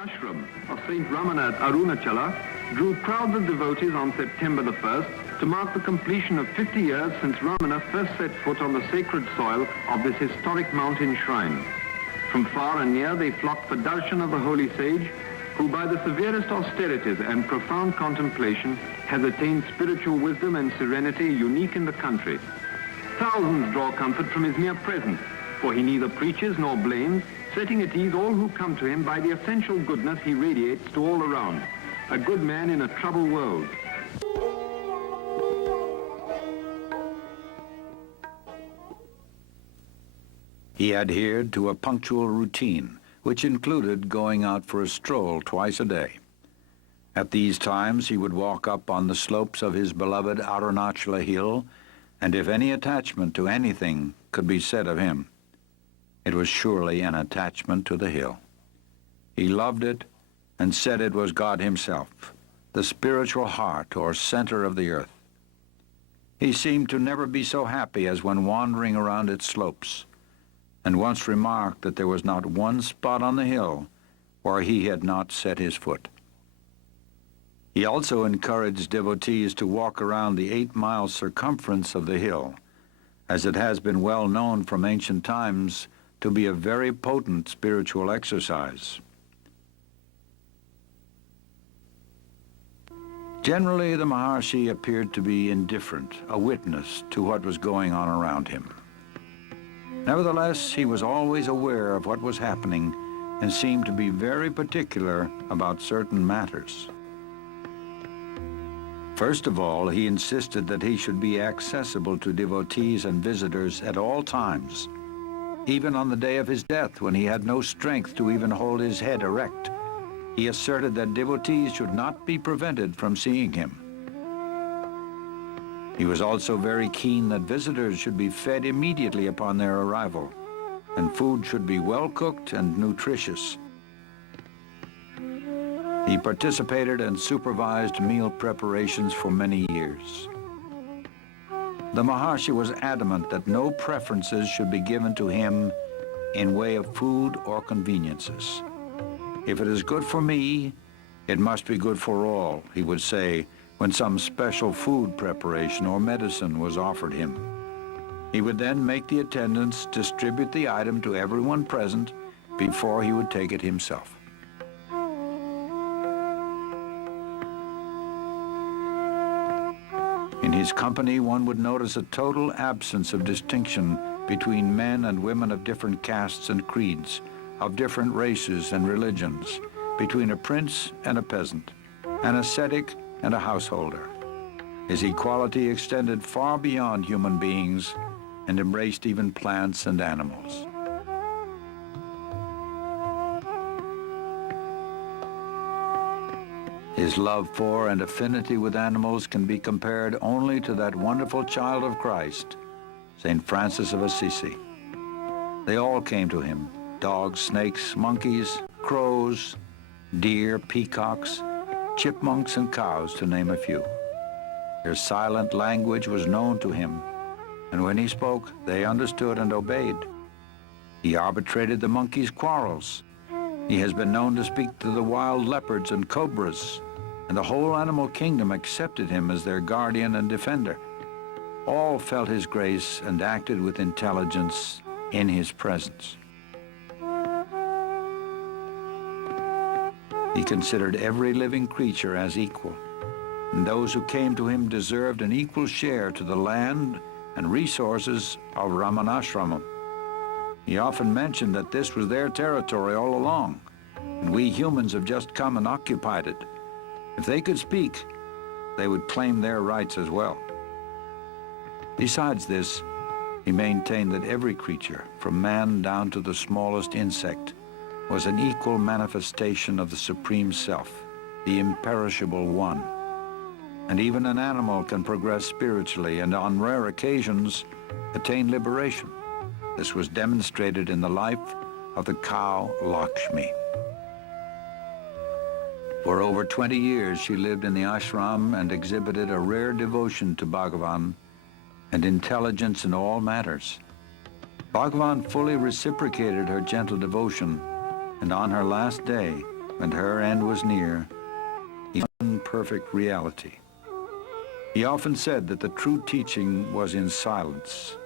ashram of Saint Ramana at Arunachala drew crowds of devotees on September the 1st to mark the completion of 50 years since Ramana first set foot on the sacred soil of this historic mountain shrine. From far and near they flocked for darshan of the holy sage, who by the severest austerities and profound contemplation has attained spiritual wisdom and serenity unique in the country. Thousands draw comfort from his mere presence, for he neither preaches nor blames, setting at ease all who come to him by the essential goodness he radiates to all around. A good man in a troubled world. He adhered to a punctual routine, which included going out for a stroll twice a day. At these times, he would walk up on the slopes of his beloved Arunachala hill, and if any attachment to anything could be said of him, it was surely an attachment to the hill. He loved it and said it was God himself, the spiritual heart or center of the earth. He seemed to never be so happy as when wandering around its slopes, and once remarked that there was not one spot on the hill where he had not set his foot. He also encouraged devotees to walk around the 8-mile circumference of the hill, as it has been well known from ancient times to be a very potent spiritual exercise. Generally, the maharshi appeared to be indifferent, a witness to what was going on around him. Nevertheless, he was always aware of what was happening and seemed to be very particular about certain matters. First of all, he insisted that he should be accessible to devotees and visitors at all times, even on the day of his death when he had no strength to even hold his head erect. He asserted that devotees should not be prevented from seeing him. He was also very keen that visitors should be fed immediately upon their arrival, and food should be well cooked and nutritious. He participated and supervised meal preparations for many years. The maharshi was adamant that no preferences should be given to him in way of food or conveniences. If it is good for me, it must be good for all, he would say when some special food preparation or medicine was offered him. He would then make the attendants distribute the item to everyone present before he would take it himself. In his company, one would notice a total absence of distinction between men and women of different castes and creeds, of different races and religions, between a prince and a peasant, an ascetic and a householder. His equality extended far beyond human beings and embraced even plants and animals. His love for and affinity with animals can be compared only to that wonderful child of Christ, St. Francis of Assisi. They all came to him, dogs, snakes, monkeys, crows, deer, peacocks, chipmunks, and cows, to name a few. Their silent language was known to him, and when he spoke, they understood and obeyed. He arbitrated the monkeys' quarrels. He has been known to speak to the wild leopards and cobras, and the whole animal kingdom accepted him as their guardian and defender. All felt his grace and acted with intelligence in his presence. He considered every living creature as equal, and those who came to him deserved an equal share to the land and resources of Ramanashramam. He often mentioned that this was their territory all along, and we humans have just come and occupied it. If they could speak, they would claim their rights as well. Besides this, he maintained that every creature, from man down to the smallest insect, was an equal manifestation of the Supreme Self, the imperishable One. And even an animal can progress spiritually and on rare occasions attain liberation. This was demonstrated in the life of the cow Lakshmi. For over 20 years she lived in the ashram and exhibited a rare devotion to Bhagavan and intelligence in all matters. Bhagavan fully reciprocated her gentle devotion, and on her last day, and her end was near, he found perfect reality. He often said that the true teaching was in silence,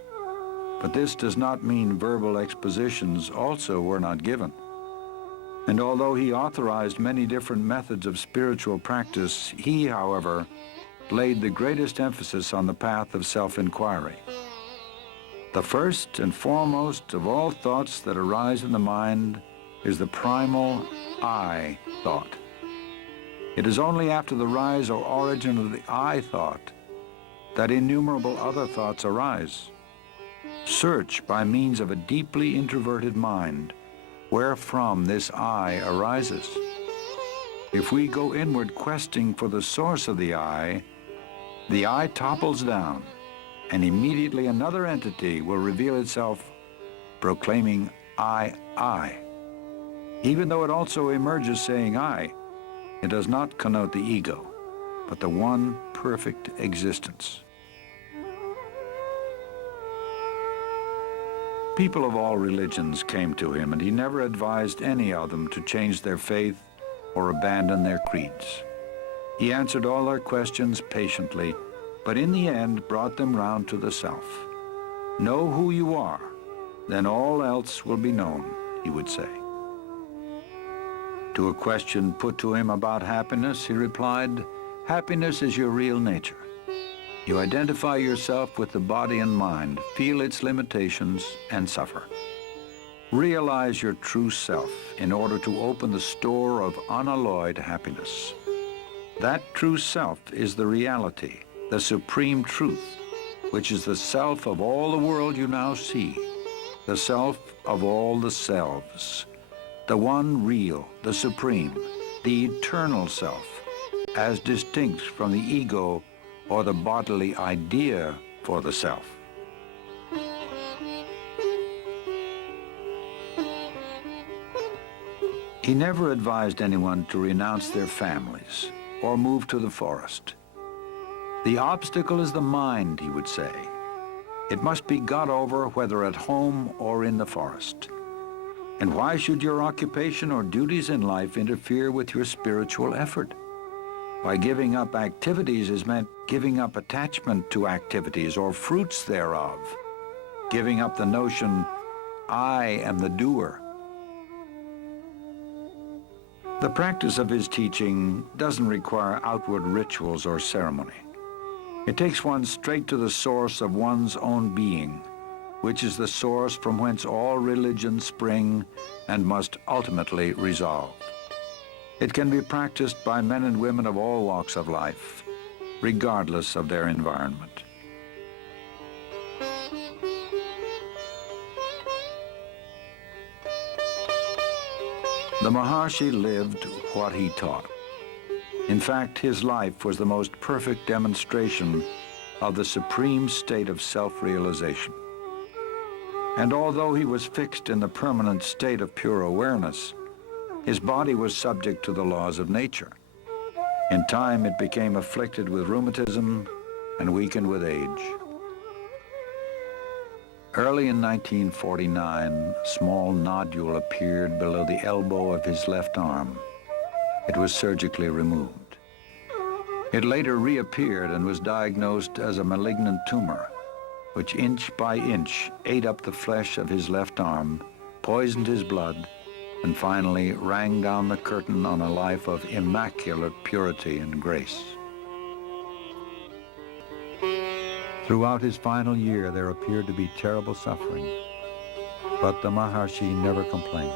but this does not mean verbal expositions also were not given. And although he authorized many different methods of spiritual practice, he, however, laid the greatest emphasis on the path of self-inquiry. The first and foremost of all thoughts that arise in the mind is the primal I thought. It is only after the rise or origin of the I thought that innumerable other thoughts arise. Search by means of a deeply introverted mind wherefrom this I arises. If we go inward questing for the source of the I topples down, and immediately another entity will reveal itself proclaiming I. Even though it also emerges saying I, it does not connote the ego, but the one perfect existence. People of all religions came to him, and he never advised any of them to change their faith or abandon their creeds. He answered all their questions patiently, but in the end brought them round to the self. Know who you are, then all else will be known, he would say. To a question put to him about happiness, he replied, happiness is your real nature. You identify yourself with the body and mind, feel its limitations, and suffer. Realize your true self in order to open the store of unalloyed happiness. That true self is the reality, the supreme truth, which is the self of all the world you now see, the self of all the selves, the one real, the supreme, the eternal self, as distinct from the ego or the bodily idea for the self. He never advised anyone to renounce their families or move to the forest. The obstacle is the mind, he would say. It must be got over whether at home or in the forest. And why should your occupation or duties in life interfere with your spiritual effort? By giving up activities is meant giving up attachment to activities or fruits thereof, giving up the notion, I am the doer. The practice of his teaching doesn't require outward rituals or ceremony. It takes one straight to the source of one's own being, which is the source from whence all religions spring and must ultimately resolve. It can be practiced by men and women of all walks of life, regardless of their environment. The Maharshi lived what he taught. In fact, his life was the most perfect demonstration of the supreme state of self-realization. And although he was fixed in the permanent state of pure awareness, his body was subject to the laws of nature. In time, it became afflicted with rheumatism and weakened with age. Early in 1949, a small nodule appeared below the elbow of his left arm. It was surgically removed. It later reappeared and was diagnosed as a malignant tumor, which inch by inch ate up the flesh of his left arm, poisoned his blood, and finally rang down the curtain on a life of immaculate purity and grace. Throughout his final year, there appeared to be terrible suffering, but the Maharshi never complained.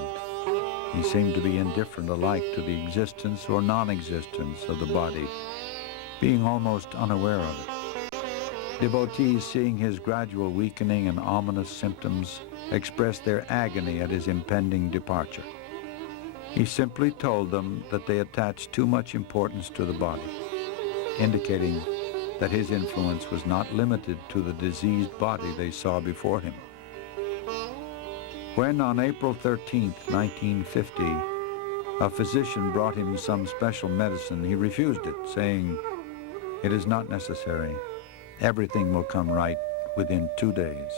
He seemed to be indifferent alike to the existence or non-existence of the body, being almost unaware of it. Devotees, seeing his gradual weakening and ominous symptoms, expressed their agony at his impending departure. He simply told them that they attached too much importance to the body, indicating that his influence was not limited to the diseased body they saw before him. When on April 13, 1950, a physician brought him some special medicine, he refused it, saying, "It is not necessary. Everything will come right within 2 days."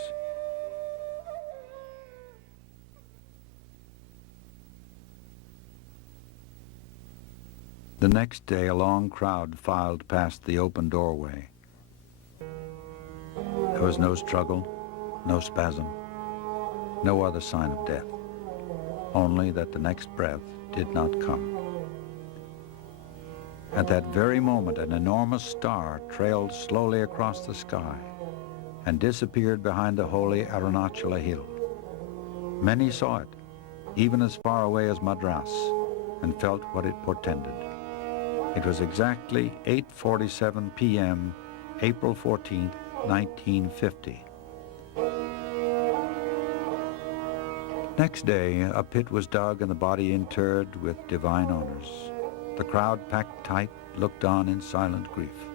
The next day, a long crowd filed past the open doorway. There was no struggle, no spasm, no other sign of death, only that the next breath did not come. At that very moment, an enormous star trailed slowly across the sky and disappeared behind the holy Arunachala hill. Many saw it, even as far away as Madras, and felt what it portended. It was exactly 8:47 p.m., April 14, 1950. Next day, a pit was dug and the body interred with divine honors. The crowd, packed tight, looked on in silent grief.